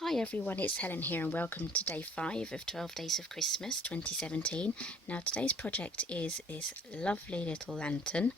Hi everyone, it's Helen here and welcome to day 5 of 12 Days of Christmas 2017. Now today's project is this lovely little lantern.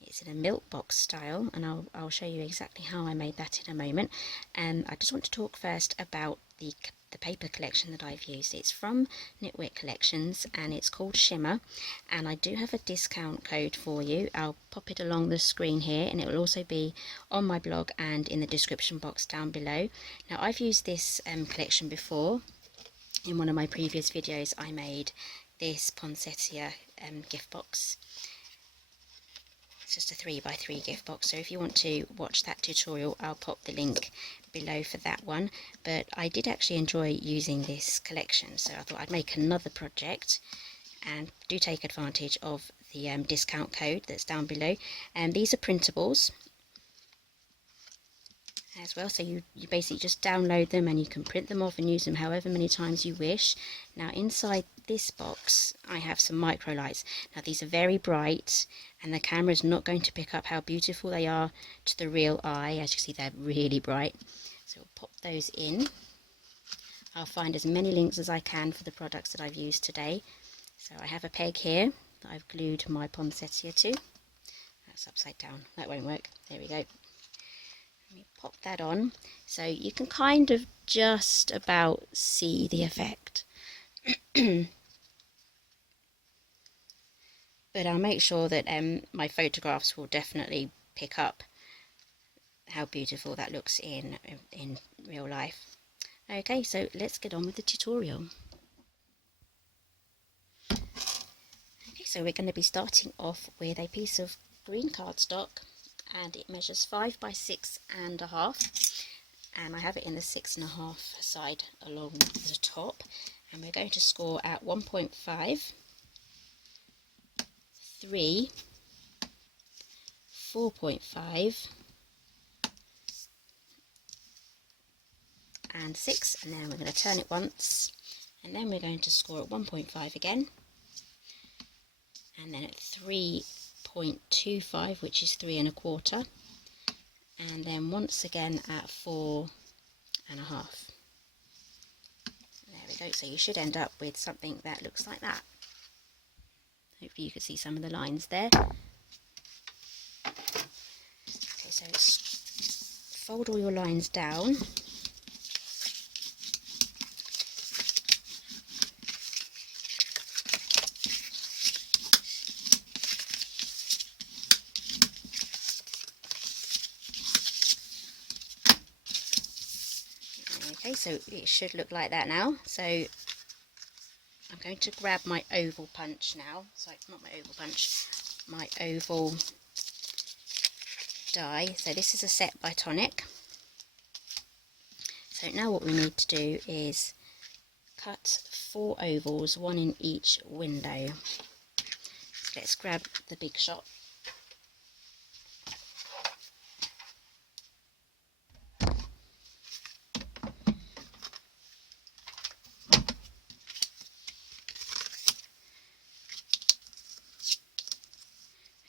It's in a milk box style and I'll show you exactly how I made that in a moment. I just want to talk first about the paper collection that I've used. It's from Knitwit Collections and it's called Shimmer, and I do have a discount code for you. I'll pop it along the screen here and it will also be on my blog and in the description box down below. Now I've used this collection before. In one of my previous videos I made this Poinsettia gift box. It's just a 3x3 gift box, so if you want to watch that tutorial I'll pop the link below for that one. But I did actually enjoy using this collection, so I thought I'd make another project, and do take advantage of the discount code that's down below. And these are printables as well, so you basically just download them and you can print them off and use them however many times you wish. Now inside this box I have some micro lights. Now these are very bright and the camera is not going to pick up how beautiful they are to the real eye. As you see, they're really bright, so we'll pop those in. I'll find as many links as I can for the products that I've used today. So I have a peg here that I've glued my Poinsettia to. That's upside down, that won't work. There we go. Let me pop that on so you can kind of just about see the effect. But I'll make sure that my photographs will definitely pick up how beautiful that looks in real life. Okay, so let's get on with the tutorial. Okay, so we're going to be starting off with a piece of green cardstock, and it measures 5 by 6.5, and I have it in the 6.5 side along the top, and we're going to score at 1.5, 3, 4.5 and 6, and then we're going to turn it once, and then we're going to score at 1.5 again, and then at 3.25, which is 3 1/4, and then once again at 4.5. There we go, so you should end up with something that looks like that. Hopefully you can see some of the lines there. Okay, so fold all your lines down. Okay, so it should look like that now. So I'm going to grab my oval punch now. Sorry, not my oval punch, my oval die. So this is a set by Tonic. So now what we need to do is cut 4 ovals, 1 in each window. So let's grab the big shot.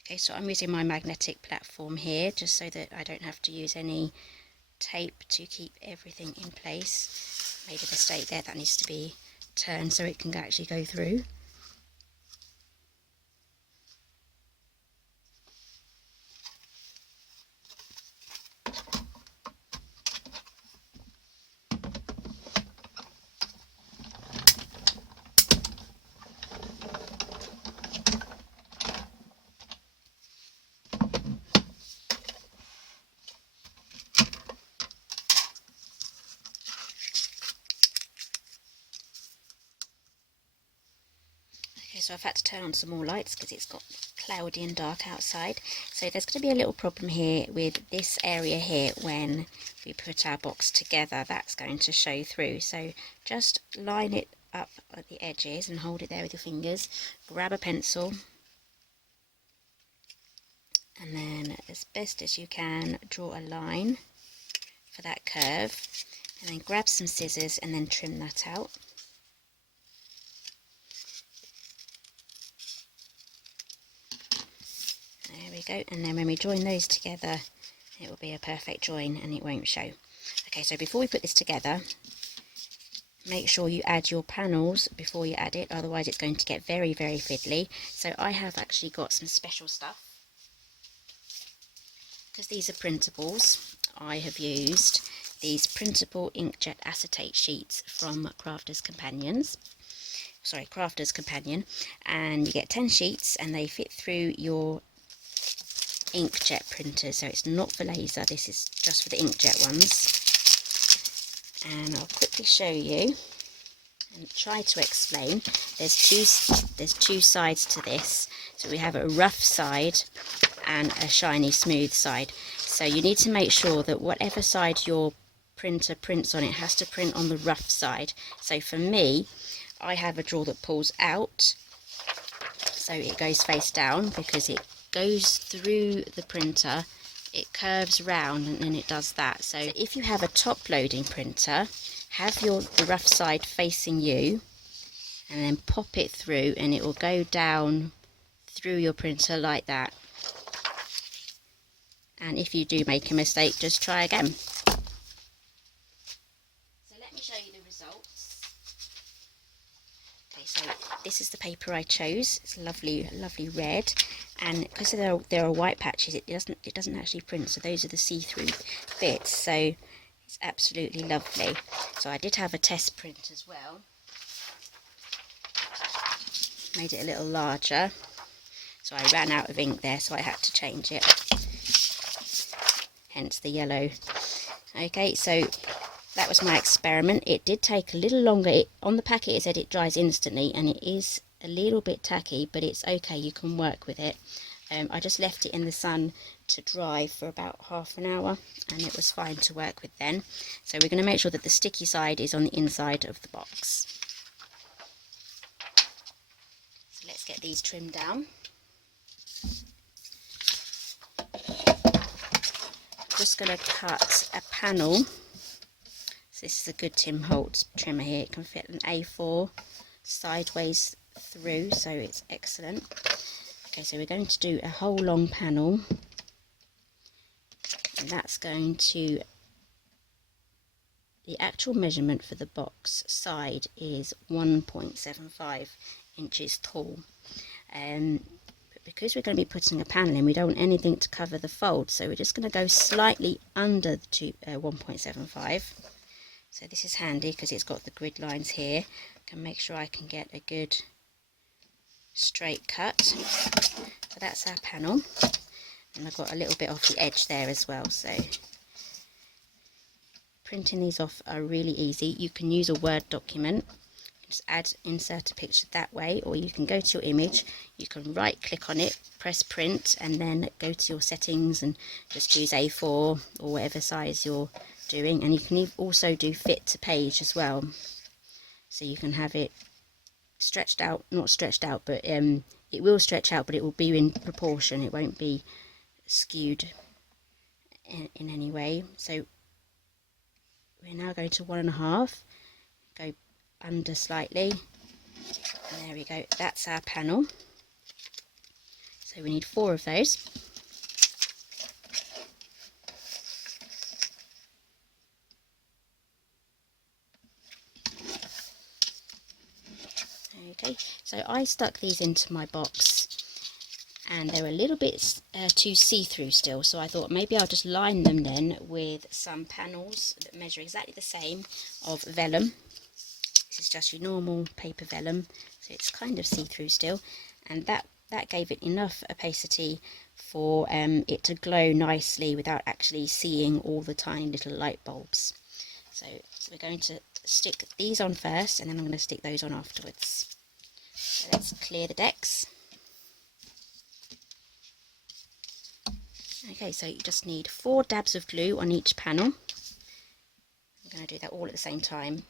Okay, so I'm using my magnetic platform here just so that I don't have to use any tape to keep everything in place. Made a mistake there, that needs to be turned so it can actually go through. So I've had to turn on some more lights because it's got cloudy and dark outside. So there's going to be a little problem here with this area here when we put our box together. That's going to show through. So just line it up at the edges and hold it there with your fingers. Grab a pencil and then as best as you can draw a line for that curve, and then grab some scissors and then trim that out. There we go, and then when we join those together it will be a perfect join and it won't show. Okay, so before we put this together, make sure you add your panels before you add it, otherwise it's going to get very, very fiddly. So I have actually got some special stuff. Because these are printables, I have used these printable inkjet acetate sheets from Crafter's Companion, and you get 10 sheets and they fit through your inkjet printer, so it's not for laser, this is just for the inkjet ones. And I'll quickly show you and try to explain. There's two sides to this, so we have a rough side and a shiny smooth side. So you need to make sure that whatever side your printer prints on, it has to print on the rough side. So for me, I have a drawer that pulls out, so it goes face down because it goes through the printer, it curves round and then it does that. So if you have a top loading printer, have the rough side facing you and then pop it through and it will go down through your printer like that. And if you do make a mistake, just try again. So let me show you the results. Okay, so this is the paper I chose. It's lovely, lovely red, and because there are white patches, it doesn't actually print. So those are the see-through bits. So it's absolutely lovely. So I did have a test print as well. Made it a little larger. So I ran out of ink there, so I had to change it. Hence the yellow. Okay, so that was my experiment. It did take a little longer. On the packet it said it dries instantly, and it is a little bit tacky, but it's okay, you can work with it. I just left it in the sun to dry for about half an hour and it was fine to work with then. So we're going to make sure that the sticky side is on the inside of the box. So let's get these trimmed down. Just going to cut a panel. So this is a good Tim Holtz trimmer here. It can fit an A4 sideways through, so it's excellent. Okay, so we're going to do a whole long panel, and that's going to, the actual measurement for the box side is 1.75 inches tall. But because we're going to be putting a panel in, we don't want anything to cover the fold, so we're just going to go slightly under the 1.75. So this is handy because it's got the grid lines here. I can make sure I can get a good straight cut. So that's our panel, and I've got a little bit off the edge there as well. So printing these off are really easy. You can use a Word document, just insert a picture that way, or you can go to your image, you can right click on it, press print, and then go to your settings and just choose A4 or whatever size you're doing. And you can also do fit to page as well, so you can have it stretched out, not stretched out, but it will stretch out, but it will be in proportion, it won't be skewed in any way. So we're now going to 1.5, go under slightly, and there we go, that's our panel. So we need 4 of those. Okay, so I stuck these into my box and they're a little bit too see-through still, so I thought maybe I'll just line them then with some panels that measure exactly the same of vellum. This is just your normal paper vellum, so it's kind of see-through still, and that gave it enough opacity for it to glow nicely without actually seeing all the tiny little light bulbs. So we're going to stick these on first, and then I'm going to stick those on afterwards. So let's clear the decks. Okay, so you just need 4 dabs of glue on each panel. I'm going to do that all at the same time.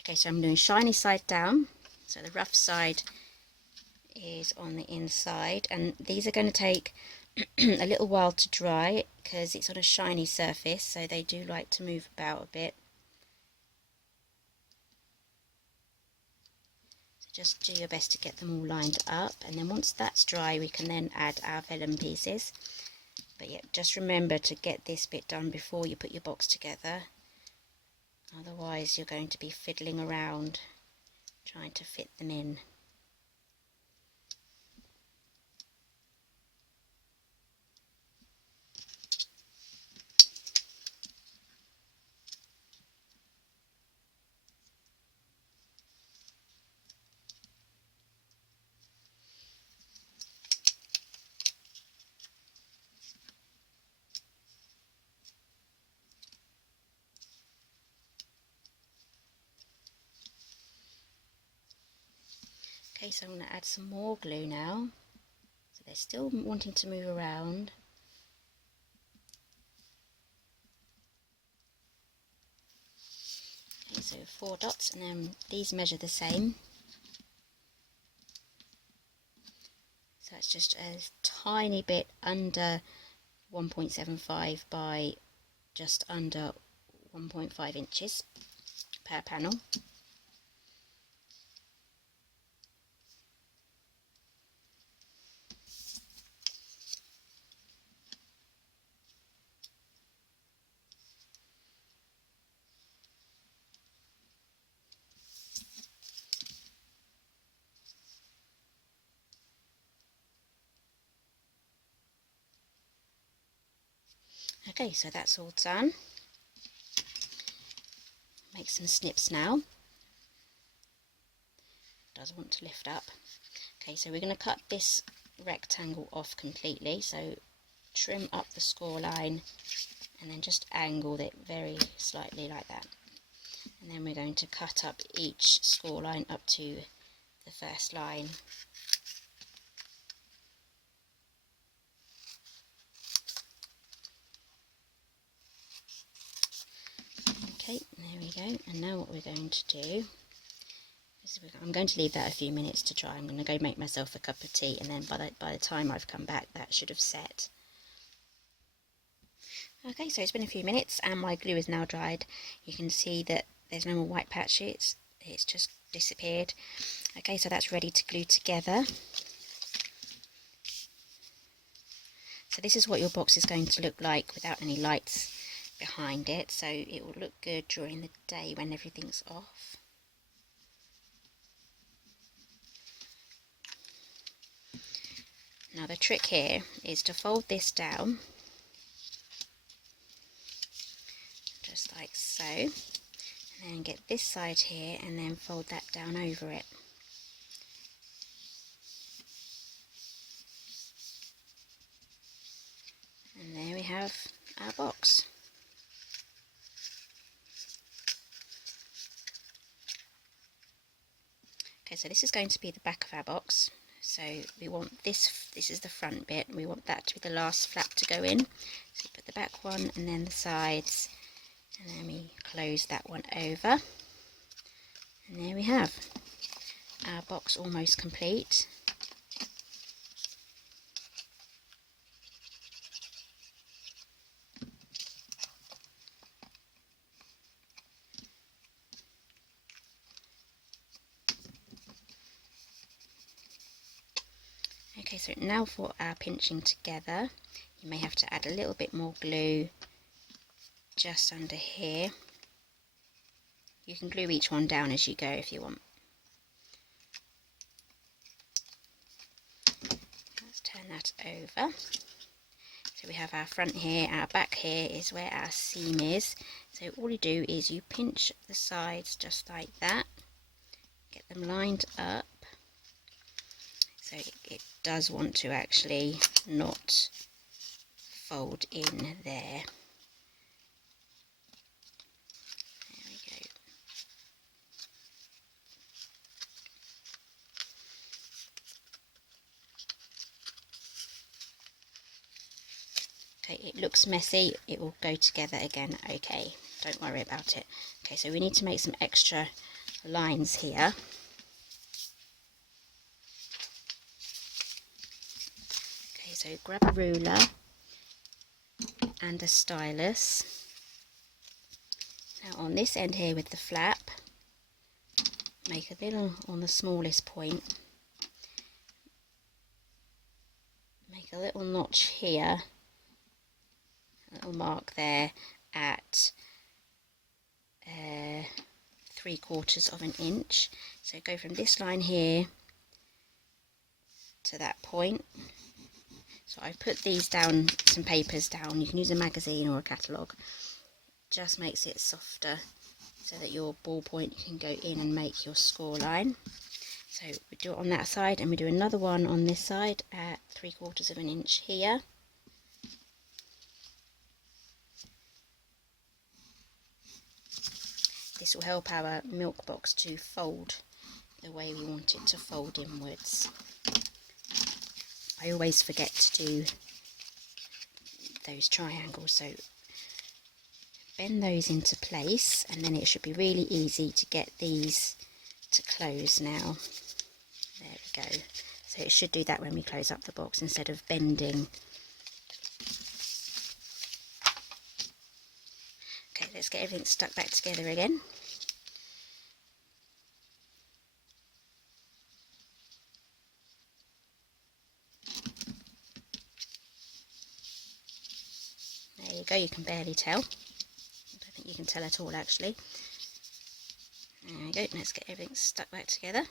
Okay, so I'm doing shiny side down, so the rough side is on the inside, and these are going to take a little while to dry because it's on a shiny surface, so they do like to move about a bit. Just do your best to get them all lined up, and then once that's dry we can then add our vellum pieces. But yeah, just remember to get this bit done before you put your box together, otherwise you're going to be fiddling around trying to fit them in. Okay, so I'm going to add some more glue now. So they're still wanting to move around. Okay, so 4 dots, and then these measure the same. So it's just a tiny bit under 1.75 by just under 1.5 inches per panel. Okay, so that's all done. Make some snips now. Does want to lift up. Okay, so we're going to cut this rectangle off completely. So trim up the score line and then just angle it very slightly like that. And then we're going to cut up each score line up to the first line. Okay, there we go. And now what we're going to do is I'm going to leave that a few minutes to dry. I'm going to go make myself a cup of tea, and then by the time I've come back that should have set. Okay, so it's been a few minutes and my glue is now dried. You can see that there's no more white patches, it's just disappeared. Okay, so that's ready to glue together. So this is what your box is going to look like without any lights behind it, so it will look good during the day when everything's off. Now the trick here is to fold this down, just like so, and then get this side here and then fold that down over it. And there we have our box. Okay, so this is going to be the back of our box. So we want this is the front bit, we want that to be the last flap to go in. So you put the back one and then the sides, and then we close that one over. And there we have our box almost complete. Okay, so now for our pinching together, you may have to add a little bit more glue just under here. You can glue each one down as you go if you want. Let's turn that over. So we have our front here, our back here is where our seam is. So all you do is you pinch the sides just like that, get them lined up. So it does want to actually not fold in there. There we go. Okay, it looks messy, it will go together again, okay, don't worry about it. Okay, so we need to make some extra lines here. Okay, so grab a ruler and a stylus. Now on this end here with the flap, make a little on the smallest point, make a little notch here, a little mark there at 3/4 of an inch. So go from this line here to that point. So I've put these down, some papers down, you can use a magazine or a catalogue, just makes it softer so that your ballpoint can go in and make your score line. So we do it on that side, and we do another one on this side at 3/4 of an inch here. This will help our milk box to fold the way we want it to fold inwards. I always forget to do those triangles, so bend those into place, and then it should be really easy to get these to close now. There we go. So it should do that when we close up the box instead of bending. Okay, let's get everything stuck back together again. There you go, you can barely tell. I don't think you can tell at all actually. There we go, let's get everything stuck back together.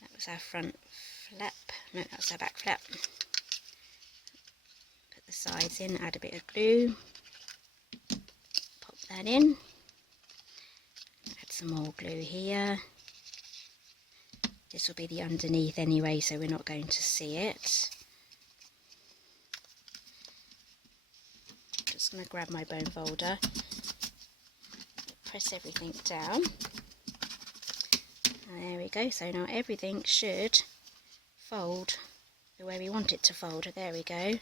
That was our front flap, no, that's our back flap. Put the sides in, add a bit of glue, pop that in, add some more glue here. This will be the underneath anyway, so we're not going to see it. Just going to grab my bone folder, press everything down, and there we go. So now everything should fold the way we want it to fold. There we go,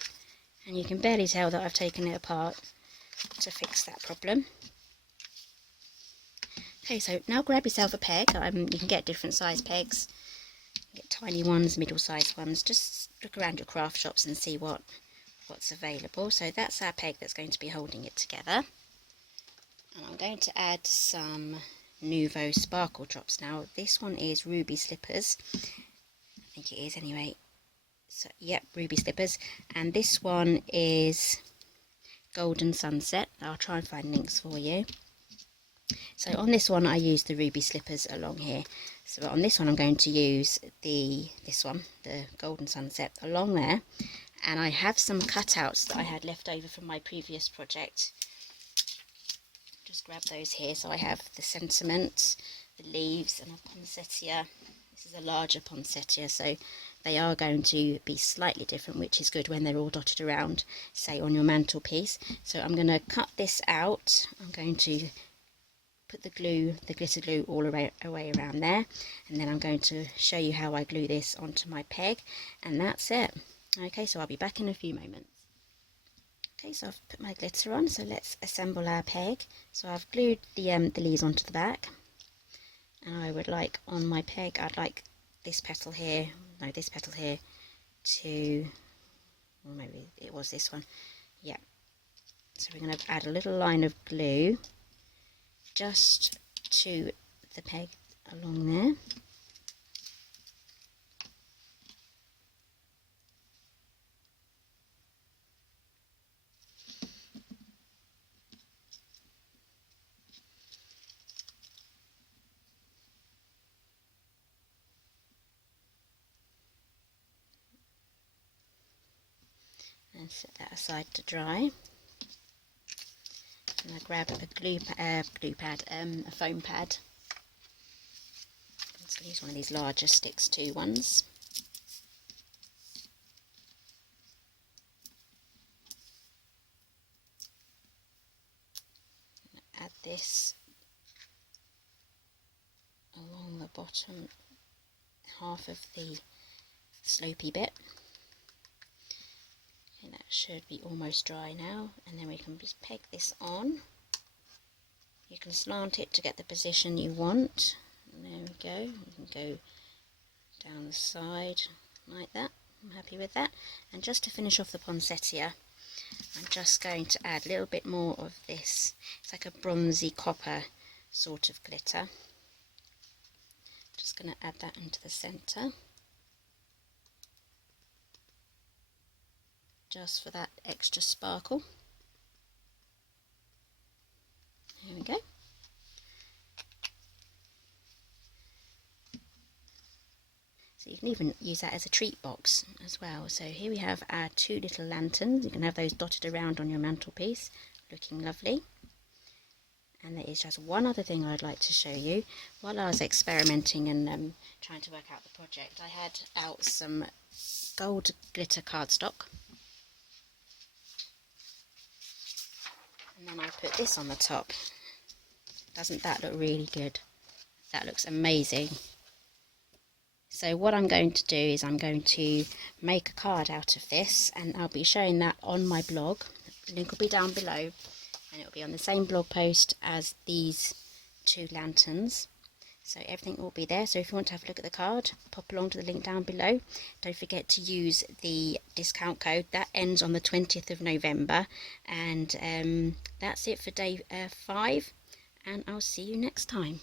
and you can barely tell that I've taken it apart to fix that problem. Okay, so now grab yourself a peg. You can get different size pegs, get tiny ones, middle sized ones. Just look around your craft shops and see what's available. So that's our peg that's going to be holding it together, and I'm going to add some Nouveau sparkle drops. Now this one is Ruby Slippers, I think it is anyway, so yep, Ruby Slippers, and this one is Golden Sunset. I'll try and find links for you. So on this one I use the Ruby Slippers along here, so on this one I'm going to use this one, the Golden Sunset, along there. And I have some cutouts that I had left over from my previous project. Just grab those here. So I have the sentiment, the leaves, and a poinsettia. This is a larger poinsettia, so they are going to be slightly different, which is good when they're all dotted around, say on your mantelpiece. So I'm going to cut this out. I'm going to put the glitter glue all away around there, and then I'm going to show you how I glue this onto my peg, and that's it. Okay, so I'll be back in a few moments. Okay, so I've put my glitter on, so let's assemble our peg. So I've glued the leaves onto the back, and I would like on my peg, I'd like this petal here, no, this petal here to, or maybe it was this one, yeah. So we're going to add a little line of glue just to the peg along there. And set that aside to dry. And I grab a foam pad. So use one of these larger sticks to ones. Add this along the bottom half of the slopey bit. Okay, that should be almost dry now, and then we can just peg this on. You can slant it to get the position you want. And there we go. You can go down the side like that. I'm happy with that. And just to finish off the poinsettia, I'm just going to add a little bit more of this. It's like a bronzy copper sort of glitter. going to add that into the centre, just for that extra sparkle. There we go. So you can even use that as a treat box as well. So here we have our 2 little lanterns. You can have those dotted around on your mantelpiece, looking lovely. And there is just one other thing I'd like to show you. While I was experimenting and trying to work out the project, I had out some gold glitter cardstock. And then I put this on the top. Doesn't that look really good? That looks amazing. So what I'm going to do is I'm going to make a card out of this, and I'll be showing that on my blog. The link will be down below, and it'll be on the same blog post as these 2 lanterns. So everything will be there. So if you want to have a look at the card, pop along to the link down below. Don't forget to use the discount code. That ends on the 20th of November. And that's it for day 5. And I'll see you next time.